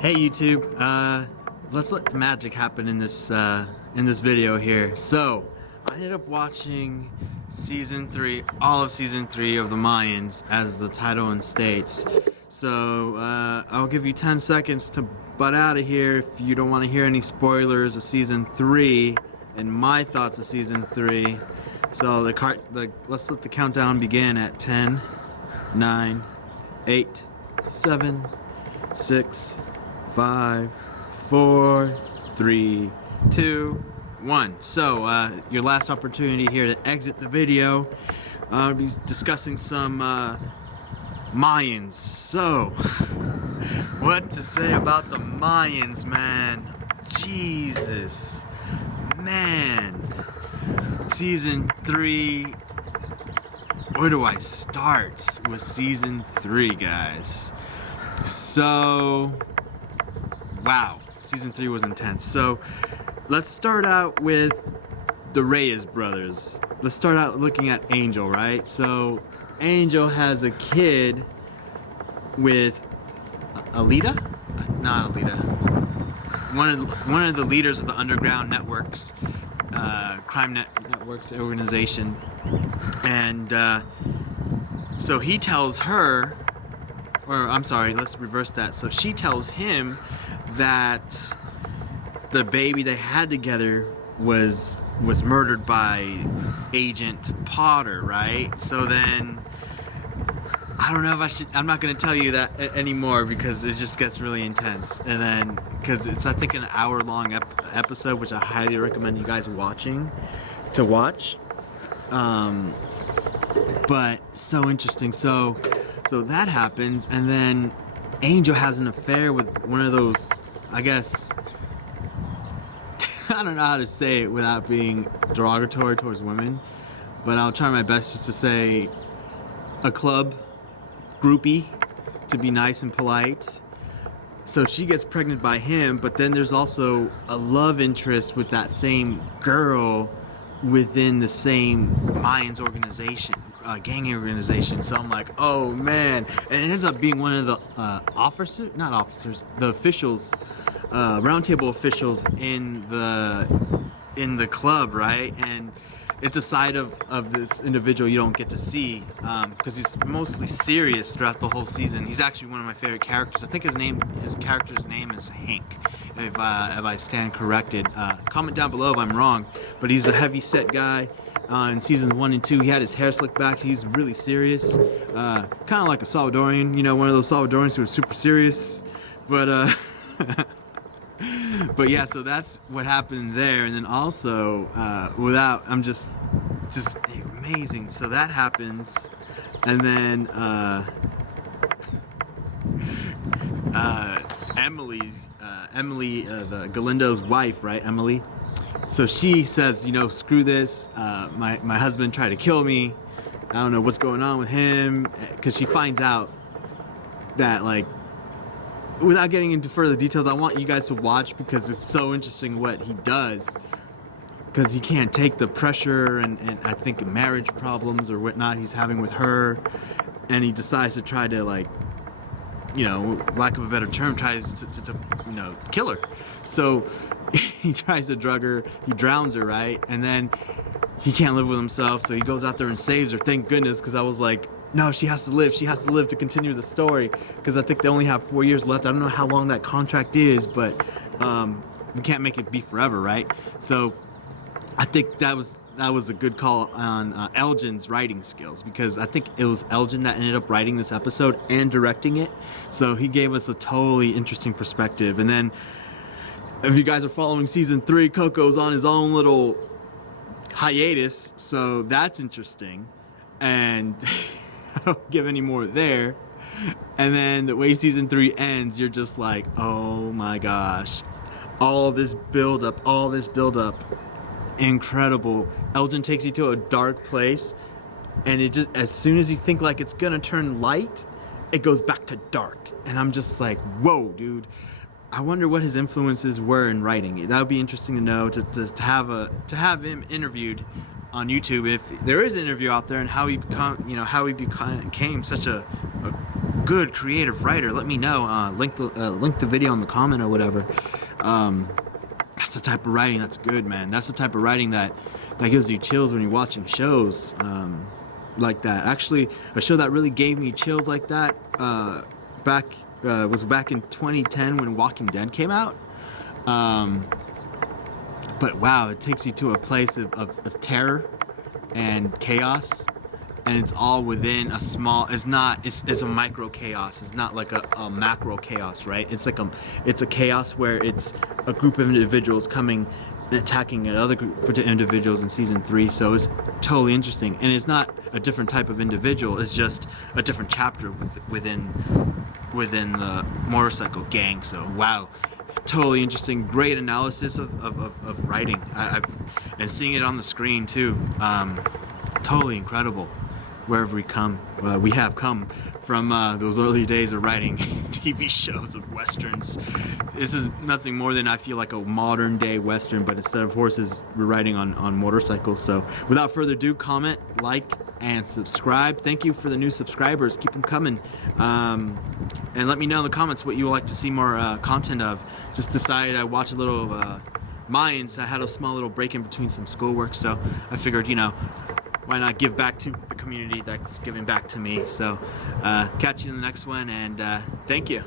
Hey YouTube, let's let the magic happen in this video here. So, I ended up watching season 3, all of season 3 of the Mayans, as the title states. So, I'll give you 10 seconds to butt out of here if you don't want to hear any spoilers of season 3 and my thoughts of season 3. So, let's let the countdown begin at 10, 9, 8, 7, 6, 5, 4, 3, 2, 1. So, your last opportunity here to exit the video. I'll be discussing some Mayans. So, what to say about the Mayans, man? Jesus, man. Season 3. Where do I start with season 3, guys? So, wow, season 3 was intense. So, let's start out with the Reyes brothers. Let's start out looking at Angel, right? So, Angel has a kid with Alita? Not Alita. One of the leaders of the underground networks, crime networks organization. And so he tells her, or I'm sorry, let's reverse that. So she tells him that the baby they had together was murdered by Agent Potter, right? So then, I don't know if I'm not going to tell you that anymore because it just gets really intense. And then, because it's, I think, an hour-long episode, which I highly recommend you guys watch. But so interesting. So that happens, and then Angel has an affair with one of those, I guess, I don't know how to say it without being derogatory towards women, but I'll try my best just to say a club groupie, to be nice and polite. So she gets pregnant by him, but then there's also a love interest with that same girl within the same Mayans organization, gang organization. So I'm like, oh man. And it ends up being one of the the officials, roundtable officials in the club, right? And it's a side of this individual you don't get to see, because he's mostly serious throughout the whole season. He's actually one of my favorite characters. I think his character's name is Hank, if I stand corrected. Comment down below if I'm wrong, but he's a heavy set guy. In seasons 1 and 2, he had his hair slicked back. He's really serious, kind of like a Salvadorian, one of those Salvadorians who are super serious. But but yeah, so that's what happened there. And then also, I'm just amazing. So that happens, and then Emily, the Galindo's wife, right? Emily. So she says, screw this. My husband tried to kill me. I don't know what's going on with him, because she finds out that, like, without getting into further details, I want you guys to watch because it's so interesting what he does. Because he can't take the pressure and I think marriage problems or whatnot he's having with her. And he decides to try to, like, lack of a better term, tries to kill her. So he tries to drug her, he drowns her, right? And then he can't live with himself, so he goes out there and saves her. Thank goodness, because I was like, no, she has to live to continue the story, because I think they only have 4 years left. I don't know how long that contract is, but we can't make it be forever, right? So I think that was a good call on Elgin's writing skills, because I think it was Elgin that ended up writing this episode and directing it. So he gave us a totally interesting perspective. And then, if you guys are following season 3, Coco's on his own little hiatus, so that's interesting. And I don't give any more there. And then the way season 3 ends, you're just like, oh my gosh, all this build up, incredible. Elgin takes you to a dark place, and it just, as soon as you think like it's gonna turn light, it goes back to dark. And I'm just like, whoa, dude. I wonder what his influences were in writing. That would be interesting to know, to have him interviewed on YouTube, if there is an interview out there, and how he became such a good creative writer, let me know. Link the video in the comment or whatever. That's the type of writing that's good, man. That's the type of writing that gives you chills when you're watching shows like that. Actually, a show that really gave me chills like that was back in 2010 when Walking Dead came out. But wow, it takes you to a place of terror and chaos, and it's all within a small. It's a micro chaos. It's not like a macro chaos, right? It's a chaos where it's a group of individuals coming and attacking another group of individuals in season 3. So it's totally interesting, and it's not a different type of individual. It's just a different chapter within the motorcycle gang. So wow. Totally interesting, great analysis of writing. And seeing it on the screen too. Totally incredible. Wherever we have come from those early days of writing TV shows of westerns. This is nothing more than, I feel like, a modern day western, but instead of horses, we're riding on motorcycles. So without further ado, comment, like, and subscribe. Thank you for the new subscribers. Keep them coming. And let me know in the comments what you would like to see more content of. Just decided I watch a little Mayans. I had a small little break in between some schoolwork, so I figured, why not give back to the community that's giving back to me. So catch you in the next one, and thank you.